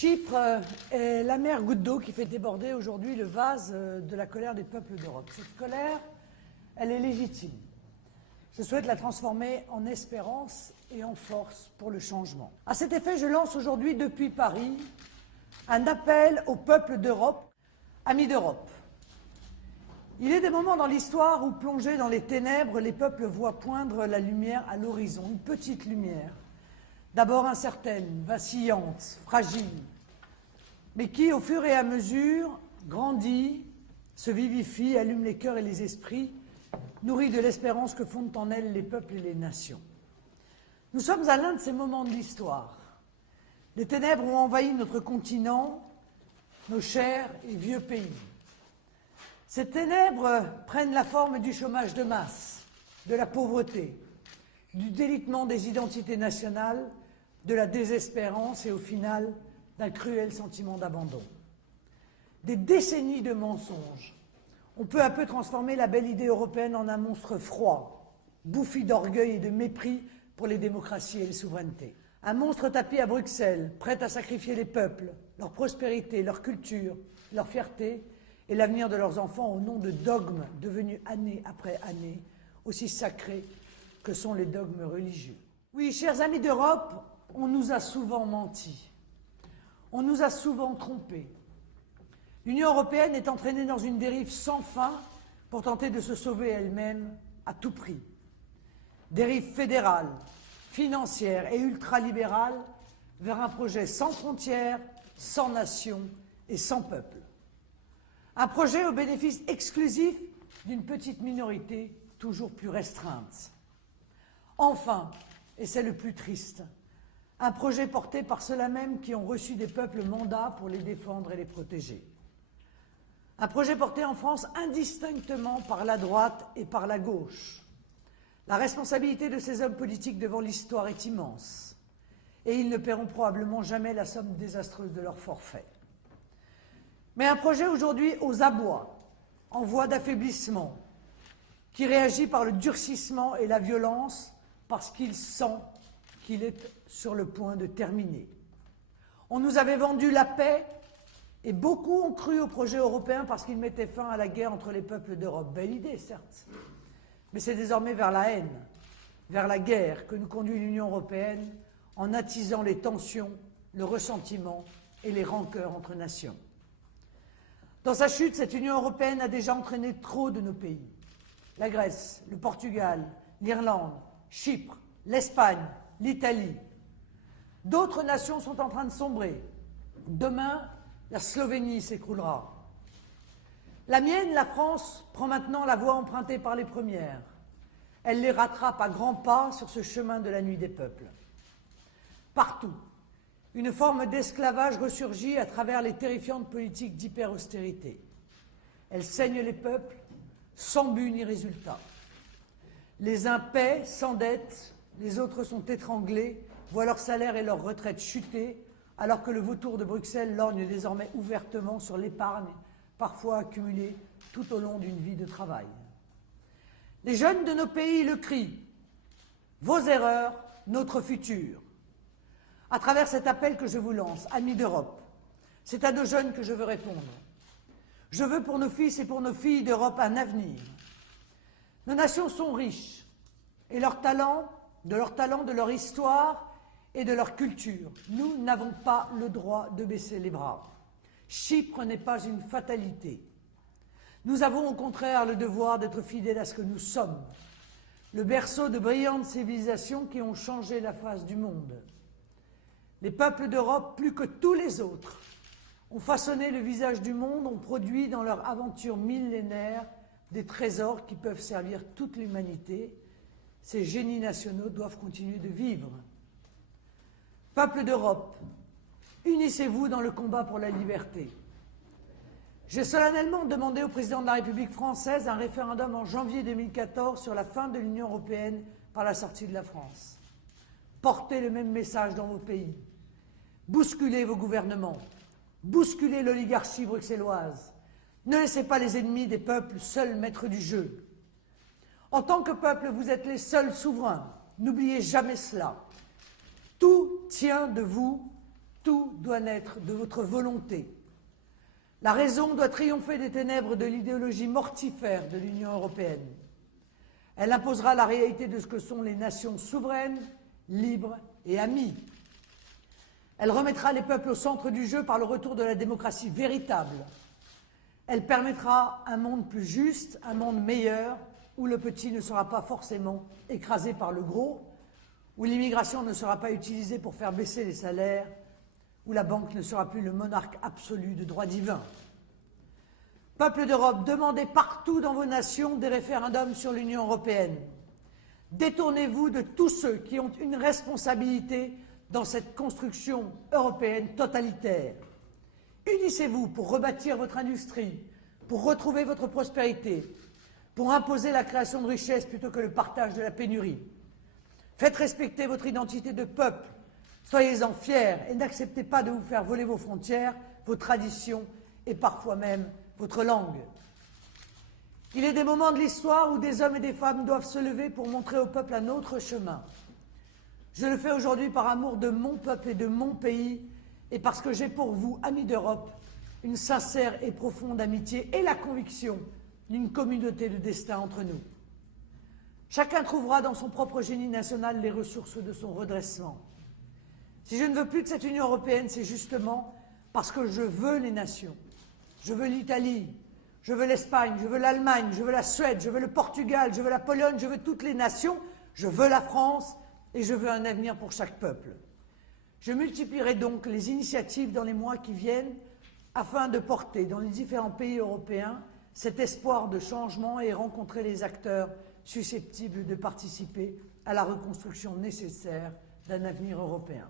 Chypre est l'amère goutte d'eau qui fait déborder aujourd'hui le vase de la colère des peuples d'Europe. Cette colère, elle est légitime. Je souhaite la transformer en espérance et en force pour le changement. À cet effet, je lance aujourd'hui depuis Paris un appel aux peuples d'Europe, amis d'Europe. Il est des moments dans l'histoire où, plongés dans les ténèbres, les peuples voient poindre la lumière à l'horizon, une petite lumière, d'abord incertaine, vacillante, fragile, mais qui, au fur et à mesure, grandit, se vivifie, allume les cœurs et les esprits, nourrit de l'espérance que fondent en elle les peuples et les nations. Nous sommes à l'un de ces moments de l'histoire. Les ténèbres ont envahi notre continent, nos chers et vieux pays. Ces ténèbres prennent la forme du chômage de masse, de la pauvreté, du délitement des identités nationales, de la désespérance et au final d'un cruel sentiment d'abandon. Des décennies de mensonges ont peu à peu transformé la belle idée européenne en un monstre froid, bouffi d'orgueil et de mépris pour les démocraties et les souverainetés. Un monstre tapi à Bruxelles, prêt à sacrifier les peuples, leur prospérité, leur culture, leur fierté et l'avenir de leurs enfants au nom de dogmes devenus année après année aussi sacrés que sont les dogmes religieux. Oui, chers amis d'Europe, on nous a souvent menti. On nous a souvent trompés. L'Union européenne est entraînée dans une dérive sans fin pour tenter de se sauver elle-même à tout prix. Dérive fédérale, financière et ultralibérale vers un projet sans frontières, sans nation et sans peuple. Un projet au bénéfice exclusif d'une petite minorité toujours plus restreinte. Enfin, et c'est le plus triste, un projet porté par ceux-là même qui ont reçu des peuples mandats pour les défendre et les protéger. Un projet porté en France indistinctement par la droite et par la gauche. La responsabilité de ces hommes politiques devant l'histoire est immense, et ils ne paieront probablement jamais la somme désastreuse de leur forfait. Mais un projet aujourd'hui aux abois, en voie d'affaiblissement, qui réagit par le durcissement et la violence parce qu'il sent qu'il est sur le point de terminer. On nous avait vendu la paix et beaucoup ont cru au projet européen parce qu'il mettait fin à la guerre entre les peuples d'Europe. Belle idée, certes, mais c'est désormais vers la haine, vers la guerre que nous conduit l'Union européenne en attisant les tensions, le ressentiment et les rancœurs entre nations. Dans sa chute, cette Union européenne a déjà entraîné trop de nos pays. La Grèce, le Portugal, l'Irlande, Chypre, l'Espagne, l'Italie. D'autres nations sont en train de sombrer. Demain, la Slovénie s'écroulera. La mienne, la France, prend maintenant la voie empruntée par les premières. Elle les rattrape à grands pas sur ce chemin de la nuit des peuples. Partout, une forme d'esclavage ressurgit à travers les terrifiantes politiques d'hyper-austérité. Elle saigne les peuples sans but ni résultat. Les uns paient, s'endettent, les autres sont étranglés, voient leur salaire et leur retraite chuter, alors que le vautour de Bruxelles lorgne désormais ouvertement sur l'épargne, parfois accumulée tout au long d'une vie de travail. Les jeunes de nos pays le crient. Vos erreurs, notre futur. À travers cet appel que je vous lance, amis d'Europe, c'est à nos jeunes que je veux répondre. Je veux pour nos fils et pour nos filles d'Europe un avenir. Nos nations sont riches, et de leur talent, de leur histoire et de leur culture. Nous n'avons pas le droit de baisser les bras. Chypre n'est pas une fatalité. Nous avons au contraire le devoir d'être fidèles à ce que nous sommes, le berceau de brillantes civilisations qui ont changé la face du monde. Les peuples d'Europe, plus que tous les autres, ont façonné le visage du monde, ont produit dans leur aventure millénaire des trésors qui peuvent servir toute l'humanité. Ces génies nationaux doivent continuer de vivre. Peuples d'Europe, unissez-vous dans le combat pour la liberté. J'ai solennellement demandé au président de la République française un référendum en janvier 2014 sur la fin de l'Union européenne par la sortie de la France. Portez le même message dans vos pays. Bousculez vos gouvernements. Bousculez l'oligarchie bruxelloise. Ne laissez pas les ennemis des peuples seuls maîtres du jeu. En tant que peuple, vous êtes les seuls souverains. N'oubliez jamais cela. Tout tient de vous Tout doit naître de votre volonté. La raison doit triompher des ténèbres de l'idéologie mortifère de l'Union européenne. Elle imposera la réalité de ce que sont les nations souveraines, libres et amies. Elle remettra les peuples au centre du jeu par le retour de la démocratie véritable. Elle permettra un monde plus juste, un monde meilleur, où le petit ne sera pas forcément écrasé par le gros, où l'immigration ne sera pas utilisée pour faire baisser les salaires, où la banque ne sera plus le monarque absolu de droit divin. Peuple d'Europe, demandez partout dans vos nations des référendums sur l'Union européenne. Détournez-vous de tous ceux qui ont une responsabilité dans cette construction européenne totalitaire. Unissez-vous pour rebâtir votre industrie, pour retrouver votre prospérité, pour imposer la création de richesses plutôt que le partage de la pénurie. Faites respecter votre identité de peuple, soyez-en fiers et n'acceptez pas de vous faire voler vos frontières, vos traditions et parfois même votre langue. Il est des moments de l'histoire où des hommes et des femmes doivent se lever pour montrer au peuple un autre chemin. Je le fais aujourd'hui par amour de mon peuple et de mon pays et parce que j'ai pour vous, amis d'Europe, une sincère et profonde amitié et la conviction d'une communauté de destin entre nous. Chacun trouvera dans son propre génie national les ressources de son redressement. Si je ne veux plus de cette Union européenne, c'est justement parce que je veux les nations. Je veux l'Italie, je veux l'Espagne, je veux l'Allemagne, je veux la Suède, je veux le Portugal, je veux la Pologne, je veux toutes les nations, je veux la France et je veux un avenir pour chaque peuple. Je multiplierai donc les initiatives dans les mois qui viennent afin de porter dans les différents pays européens cet espoir de changement et rencontrer les acteurs susceptibles de participer à la reconstruction nécessaire d'un avenir européen.